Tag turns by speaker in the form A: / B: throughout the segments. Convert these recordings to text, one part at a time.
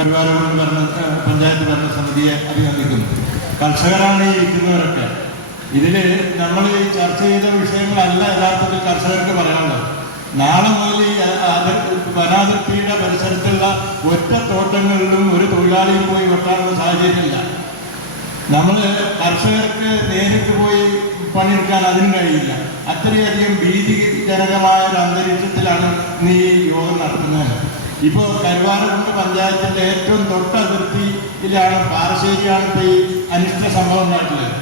A: കരുവാരൂർ ഭരണ പഞ്ചായത്ത് ഭരണസമിതിയെ അഭിനന്ദിക്കുന്നു. കർഷകരാണ് ഈ ഇരിക്കുന്നവരൊക്കെ. ഇതിൽ നമ്മൾ ചർച്ച ചെയ്ത വിഷയങ്ങളല്ല യഥാർത്ഥത്തിൽ കർഷകർക്ക് പറയാനുള്ളത്. നാളെ മുതൽ ഈ വനാതിർത്തിയുടെ പരിസരത്തുള്ള ഒറ്റ തോട്ടങ്ങളിലും ഒരു തൊഴിലാളിയും പോയി വെട്ടാനുള്ള സാഹചര്യമില്ല. നമ്മൾ കർഷകർക്ക് നേരിട്ട് പോയി പണിയെടുക്കാൻ അതിന് കഴിയില്ല. അത്രയധികം ഭീതിജനകമായ ഒരു അന്തരീക്ഷത്തിലാണ് നീ യോഗം നടത്തുന്നത്. ഇപ്പോൾ കരുവാരക്കുണ്ട് പഞ്ചായത്തിന്റെ ഏറ്റവും തൊട്ടതിർത്തിയിലാണ് പാറശ്ശേരിയാണ് ഇപ്പോൾ ഈ അനിഷ്ട സംഭവം ഉണ്ടായിട്ടുള്ളത്.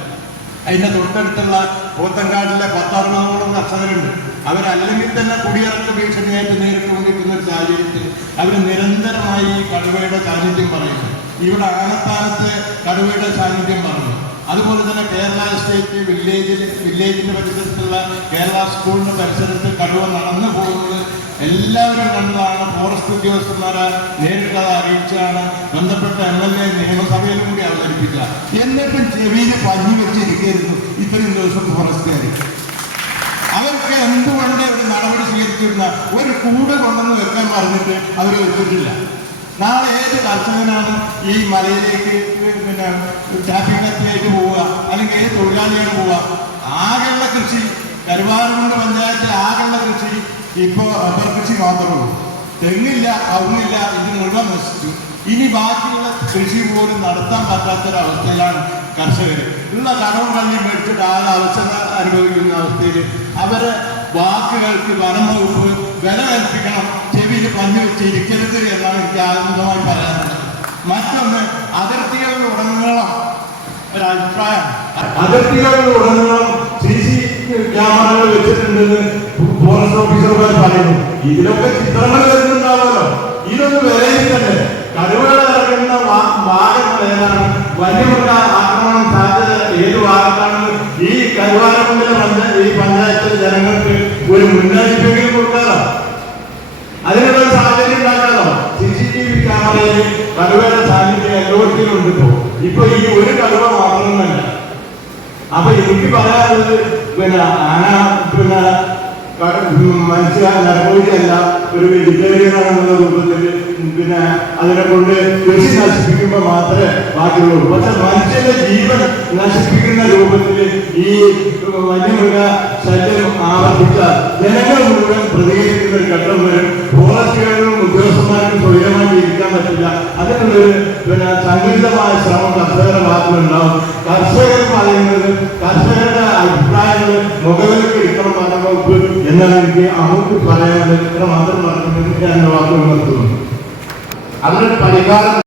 A: അതിന്റെ തൊട്ടടുത്തുള്ള പോത്തങ്കാട്ടിലെ പത്തറുപതോളം കർഷകരുണ്ട്. അവരല്ലെങ്കിൽ തന്നെ കുടിയിറക്ക ഭീഷണിയായിട്ട് നേരിട്ട് കൊണ്ടിരിക്കുന്ന ഒരു സാഹചര്യത്തിൽ അവർ നിരന്തരമായി ഈ കടുവയുടെ സാന്നിധ്യം പറയുന്നു. ഇവിടെ ആനത്താനത്ത് കടുവയുടെ സാന്നിധ്യം പറഞ്ഞു അതുപോലെ തന്നെ കേരള സ്റ്റേറ്റ് വില്ലേജിൽ വില്ലേജിന്റെ പരിസരത്തുള്ള കേരള സ്കൂളിന്റെ പരിസരത്ത് കടുവ നടന്നു പോകുന്നത് എല്ലാവരും കണ്ടതാണ്. ഫോറസ്റ്റ് ഉദ്യോഗസ്ഥന്മാരെ നേരിട്ട് അത് അറിയിച്ചാണ് ബന്ധപ്പെട്ട എം എൽ എ നിയമസഭയിലും കൂടി അവതരിപ്പിക്കുക. എന്നിട്ടും ചെവിയിൽ പഞ്ഞു വെച്ചിരിക്കരുന്നു ഇത്രയും ദിവസം ഫോറസ്റ്റുകാർ അവർക്ക് എന്തുകൊണ്ട് ഒരു നടപടി സ്വീകരിച്ചിരുന്ന ഒരു കൂട് കൊണ്ടെന്ന് വെക്കാൻ പറഞ്ഞിട്ട് അവർ വെച്ചിട്ടില്ല. നാളെ ഏത് കർഷകനാണ് ഈ മലയിലേക്ക് പിന്നെ ടാപ്പിംഗ് പോവുക? അല്ലെങ്കിൽ ഏത് തൊഴിലാളിയാണ് പോവുക? ആകെയുള്ള കൃഷി കരുവാറുകൊണ്ട് പഞ്ചായത്തിൽ ഇപ്പോൾ റബ്ബർ കൃഷി മാത്രമേ തെങ്ങില്ല കവുങ്ങില്ല ഇത് മുഴുവൻ നശിച്ചു. ഇനി ബാക്കിയുള്ള കൃഷി പോലും നടത്താൻ പറ്റാത്തൊരവസ്ഥയിലാണ് കർഷകർ ഉള്ള കടവും കള്ളിയും മേടിച്ചിട്ട് ആ അവസ്ഥ അനുഭവിക്കുന്ന അവസ്ഥയിൽ അവരെ വാക്കുകൾക്ക് വനം വകുപ്പ് വില കൽപ്പിക്കണം ചെവിയിൽ പഞ്ഞു വെച്ചിരിക്കരുത് എന്നാണ് എനിക്ക് ആനന്ദമായി പറയാനുള്ളത്. മറ്റൊന്ന് അതിർത്തികളിൽ ഉടനീളം ഒരു അഭിപ്രായം അതിർത്തികളിൽ ഉടനീളം സി സി ക്യാമറകൾ വെച്ചിട്ടുണ്ടെന്ന് ഫോറസ്റ്റ് ഓഫീസർമാർ പറയുന്നു. ഇതിലൊക്കെ ചിത്രങ്ങൾ വരുന്നുണ്ടാവുമല്ലോ. ഇതൊന്ന് വിലയിരുത്തണ്ടേ. കരുവകളെ ഇറങ്ങുന്ന വാ- ഭാഗങ്ങൾ ഏതാണ്? വന്യമൃഗ ആക്രമണം സാധ്യത ഏത് ഭാഗത്താണെന്ന് ഈ കരുവാരക്കുണ്ടിലെ പഞ്ചായത്ത് ഈ പഞ്ചായത്തിലെ ജനങ്ങൾക്ക് ഒരു മുന്നറിയിപ്പെങ്കിലും കൊടുക്കാറോ അതിനുള്ള സാഹചര്യം ഉണ്ടാക്കാറോ സി സി ടി വി ക്യാമറയിൽ കടുവയുടെ സാന്നിധ്യം എല്ലായിടത്തിലും ഇപ്പോ. ഇപ്പൊ ഈ ഒരു കടുവ മാത്രമൊന്നുമല്ല. അപ്പൊ എനിക്ക് പറയാനുള്ളത് പിന്നെ ആന പിന്നെ മനുഷ്യ നരഭോജിയല്ല ഒരു വെജിറ്റേറിയൻ ആണെന്നുള്ള രൂപത്തിൽ പിന്നെ അതിനെ കൊണ്ട് കൃഷി നശിപ്പിക്കുമ്പോൾ മാത്രമേ ബാക്കിയുള്ളൂ. പക്ഷെ മനുഷ്യന്റെ ജീവൻ നശിപ്പിക്കുന്ന രൂപത്തിൽ ഈ വന്യമൃഗ ശല്യം ആവർത്തിച്ച ജനങ്ങൾ മുഴുവൻ പ്രതികരിക്കുന്ന ഒരു ഘട്ടം വരും. ഫോറസ്റ്റുകളിലും ഉദ്യോഗസ്ഥന്മാർക്കും സ്വയമായി ജീവിക്കാൻ പറ്റില്ല. അതിനുള്ളൊരു പിന്നെ സംഘടിതമായ ശ്രമം കർഷകരുടെ ഭാഗത്തുനിന്നുണ്ടാവും. കർഷകർ പറയുന്നത് കർഷകരുടെ അഭിപ്രായങ്ങൾ മുഖവിലേക്ക് എടുക്കണം വനം വകുപ്പ് എന്നാണ് എനിക്ക് നമുക്ക് പറയാനുള്ളത് ഇത്ര മാത്രം പറഞ്ഞു ഞാൻ വാക്കുകൾ നടത്തുന്നു അതിനൊരു പരിഹാരം